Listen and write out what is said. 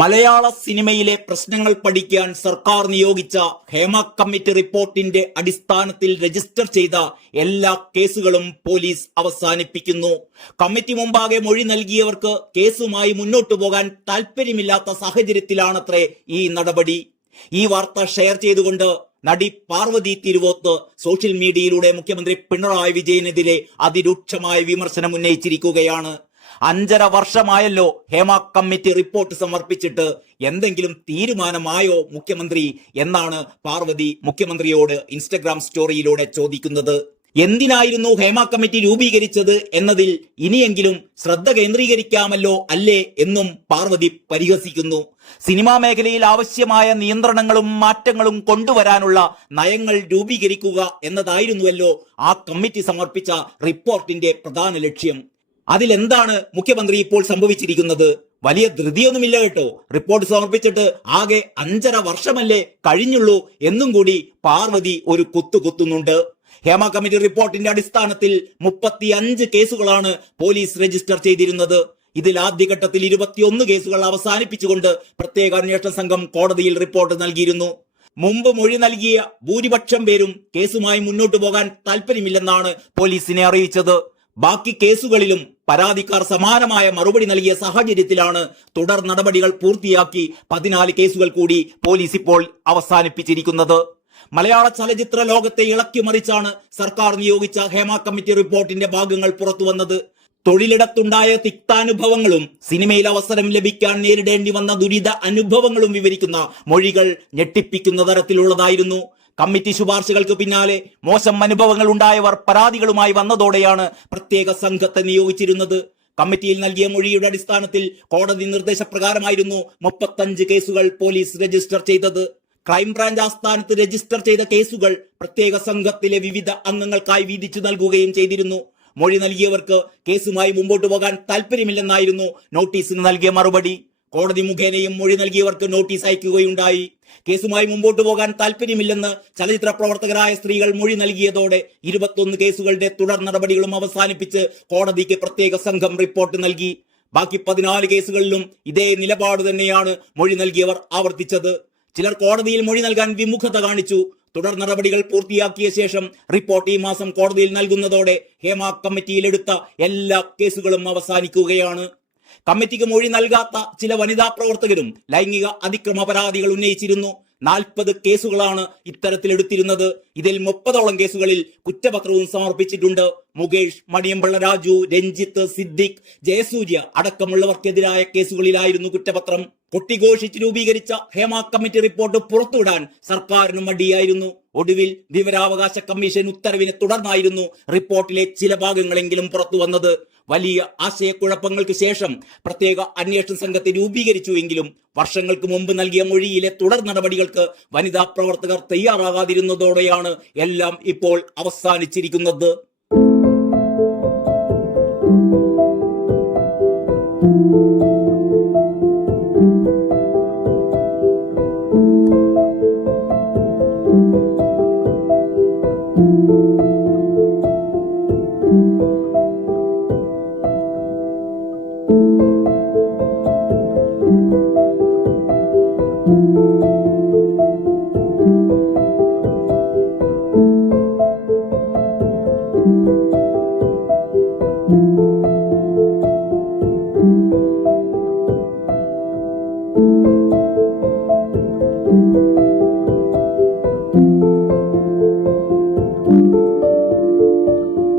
മലയാള സിനിമയിലെ പ്രശ്നങ്ങൾ പഠിക്കാൻ സർക്കാർ നിയോഗിച്ച ഹേമ കമ്മിറ്റി റിപ്പോർട്ടിന്റെ അടിസ്ഥാനത്തിൽ രജിസ്റ്റർ ചെയ്ത എല്ലാ കേസുകളും പോലീസ് അവസാനിപ്പിക്കുന്നു. കമ്മിറ്റി മുമ്പാകെ മൊഴി നൽകിയവർക്ക് കേസുമായി മുന്നോട്ടു പോകാൻ താല്പര്യമില്ലാത്ത സാഹചര്യത്തിലാണത്രേ ഈ നടപടി. ഈ വാർത്ത ഷെയർ ചെയ്തുകൊണ്ട് നടി പാർവതി തിരുവോത്ത് സോഷ്യൽ മീഡിയയിലൂടെ മുഖ്യമന്ത്രി പിണറായി വിജയനെതിരെ അതിരൂക്ഷമായ വിമർശനം ഉന്നയിച്ചിരിക്കുകയാണ്. അഞ്ചര വർഷമായല്ലോ ഹേമ കമ്മിറ്റി റിപ്പോർട്ട് സമർപ്പിച്ചിട്ട്. എന്തെങ്കിലും തീരുമാനമായോ മുഖ്യമന്ത്രി? എന്നാണ് പാർവതി മുഖ്യമന്ത്രിയോട് ഇൻസ്റ്റഗ്രാം സ്റ്റോറിയിലൂടെ ചോദിക്കുന്നത്. എന്തിനായിരുന്നു ഹേമ കമ്മിറ്റി രൂപീകരിച്ചത് എന്നതിൽ ഇനിയെങ്കിലും ശ്രദ്ധ കേന്ദ്രീകരിക്കാമല്ലോ അല്ലേ എന്നും പാർവതി പരിഹസിക്കുന്നു. സിനിമാ മേഖലയിൽ ആവശ്യമായ നിയന്ത്രണങ്ങളും മാറ്റങ്ങളും കൊണ്ടുവരാനുള്ള നയങ്ങൾ രൂപീകരിക്കുക എന്നതായിരുന്നുവല്ലോ ആ കമ്മിറ്റി സമർപ്പിച്ച റിപ്പോർട്ടിന്റെ പ്രധാന ലക്ഷ്യം. അതിലെന്താണ് മുഖ്യമന്ത്രി ഇപ്പോൾ സംഭവിച്ചിരിക്കുന്നത്? വലിയ ധൃതിയൊന്നുമില്ല കേട്ടോ. റിപ്പോർട്ട് സമർപ്പിച്ചിട്ട് ആകെ അഞ്ചര വർഷമല്ലേ കഴിഞ്ഞുള്ളൂ എന്നും കൂടി പാർവതി ഒരു കുത്തു കുത്തുന്നുണ്ട്. ഹേമ കമ്മിറ്റി റിപ്പോർട്ടിന്റെ അടിസ്ഥാനത്തിൽ മുപ്പത്തി അഞ്ച് കേസുകളാണ് പോലീസ് രജിസ്റ്റർ ചെയ്തിരുന്നത്. ഇതിൽ ആദ്യഘട്ടത്തിൽ ഇരുപത്തിയൊന്ന് കേസുകൾ അവസാനിപ്പിച്ചുകൊണ്ട് പ്രത്യേക അന്വേഷണ സംഘം കോടതിയിൽ റിപ്പോർട്ട് നൽകിയിരുന്നു. മുമ്പ് മൊഴി നൽകിയ ഭൂരിപക്ഷം പേരും കേസുമായി മുന്നോട്ടു പോകാൻ താല്പര്യമില്ലെന്നാണ് പോലീസിനെ അറിയിച്ചത്. ബാക്കി കേസുകളിലും പരാതിക്കാർ സമാനമായ മറുപടി നൽകിയ സാഹചര്യത്തിലാണ് തുടർ നടപടികൾ പൂർത്തിയാക്കി പതിനാല് കേസുകൾ കൂടി പോലീസ് ഇപ്പോൾ അവസാനിപ്പിച്ചിരിക്കുന്നത്. മലയാള ചലച്ചിത്ര ലോകത്തെ ഇളക്കിമറിച്ചാണ് സർക്കാർ നിയോഗിച്ച ഹേമ കമ്മിറ്റി റിപ്പോർട്ടിന്റെ ഭാഗങ്ങൾ പുറത്തുവന്നത് തൊഴിലിടത്തുണ്ടായ തിക്താനുഭവങ്ങളും സിനിമയിൽ അവസരം ലഭിക്കാൻ നേരിടേണ്ടി വന്ന ദുരിത അനുഭവങ്ങളും വിവരിക്കുന്ന മൊഴികൾ ഞെട്ടിപ്പിക്കുന്ന തരത്തിലുള്ളതായിരുന്നു. കമ്മിറ്റി ശുപാർശകൾക്ക് പിന്നാലെ മോശം അനുഭവങ്ങൾ ഉണ്ടായവർ പരാതികളുമായി വന്നതോടെയാണ് പ്രത്യേക സംഘത്തെ നിയോഗിച്ചിരുന്നത്. കമ്മിറ്റിയിൽ നൽകിയ മൊഴിയുടെ അടിസ്ഥാനത്തിൽ കോടതി നിർദ്ദേശപ്രകാരമായിരുന്നു മുപ്പത്തഞ്ച് കേസുകൾ പോലീസ് രജിസ്റ്റർ ചെയ്തത്. ക്രൈംബ്രാഞ്ച് ആസ്ഥാനത്ത് രജിസ്റ്റർ ചെയ്ത കേസുകൾ പ്രത്യേക സംഘത്തിലെ വിവിധ അംഗങ്ങൾക്കായി വീതിച്ചു നൽകുകയും ചെയ്തിരുന്നു. മൊഴി നൽകിയവർക്ക് കേസുമായി മുമ്പോട്ട് പോകാൻ താല്പര്യമില്ലെന്നായിരുന്നു നോട്ടീസിന് നൽകിയ മറുപടി. കോടതി മുഖേനയും മൊഴി നൽകിയവർക്ക് നോട്ടീസ് അയക്കുകയുണ്ടായി. കേസുമായി മുമ്പോട്ട് പോകാൻ താല്പര്യമില്ലെന്ന് ചലച്ചിത്ര പ്രവർത്തകരായ സ്ത്രീകൾ മൊഴി നൽകിയതോടെ ഇരുപത്തൊന്ന് കേസുകളുടെ തുടർ നടപടികളും അവസാനിപ്പിച്ച് കോടതിക്ക് പ്രത്യേക സംഘം റിപ്പോർട്ട് നൽകി. ബാക്കി പതിനാല് കേസുകളിലും ഇതേ നിലപാട് തന്നെയാണ് മൊഴി നൽകിയവർ ആവർത്തിച്ചത്. ചിലർ കോടതിയിൽ മൊഴി നൽകാൻ വിമുഖത കാണിച്ചു. തുടർ നടപടികൾ പൂർത്തിയാക്കിയ ശേഷം റിപ്പോർട്ട് ഈ മാസം കോടതിയിൽ നൽകുന്നതോടെ ഹേമ കമ്മിറ്റിയിലെടുത്ത എല്ലാ കേസുകളും അവസാനിക്കുകയാണ്. കമ്മിറ്റിക്ക് മൊഴി നൽകാത്ത ചില വനിതാ പ്രവർത്തകരും ലൈംഗിക അതിക്രമ പരാതികൾ ഉന്നയിച്ചിരുന്നു. നാൽപ്പത് കേസുകളാണ് ഇത്തരത്തിൽ എടുത്തിരുന്നത് ഇതിൽ മുപ്പതോളം കേസുകളിൽ കുറ്റപത്രവും സമർപ്പിച്ചിട്ടുണ്ട്. മുകേഷ് മണിയമ്പള്ള രാജു രഞ്ജിത്ത് സിദ്ദിഖ് ജയസൂര്യ അടക്കമുള്ളവർക്കെതിരായ കേസുകളിലായിരുന്നു കുറ്റപത്രം. കൊട്ടിഘോഷിച്ച് രൂപീകരിച്ച ഹേമ കമ്മിറ്റി റിപ്പോർട്ട് പുറത്തുവിടാൻ സർക്കാരിനും മടിയായിരുന്നു. ഒടുവിൽ വിവരാവകാശ കമ്മീഷൻ ഉത്തരവിനെ തുടർന്നായിരുന്നു റിപ്പോർട്ടിലെ ചില ഭാഗങ്ങളെങ്കിലും പുറത്തു വന്നത് വലിയ ആശയക്കുഴപ്പങ്ങൾക്ക് ശേഷം പ്രത്യേക അന്വേഷണ സംഘത്തെ രൂപീകരിച്ചുവെങ്കിലും വർഷങ്ങൾക്ക് മുമ്പ് നൽകിയ മൊഴിയിലെ തുടർ നടപടികൾക്ക് വനിതാ പ്രവർത്തകർ തയ്യാറാകാതിരുന്നതോടെയാണ് എല്ലാം ഇപ്പോൾ അവസാനിച്ചിരിക്കുന്നത്. Thank you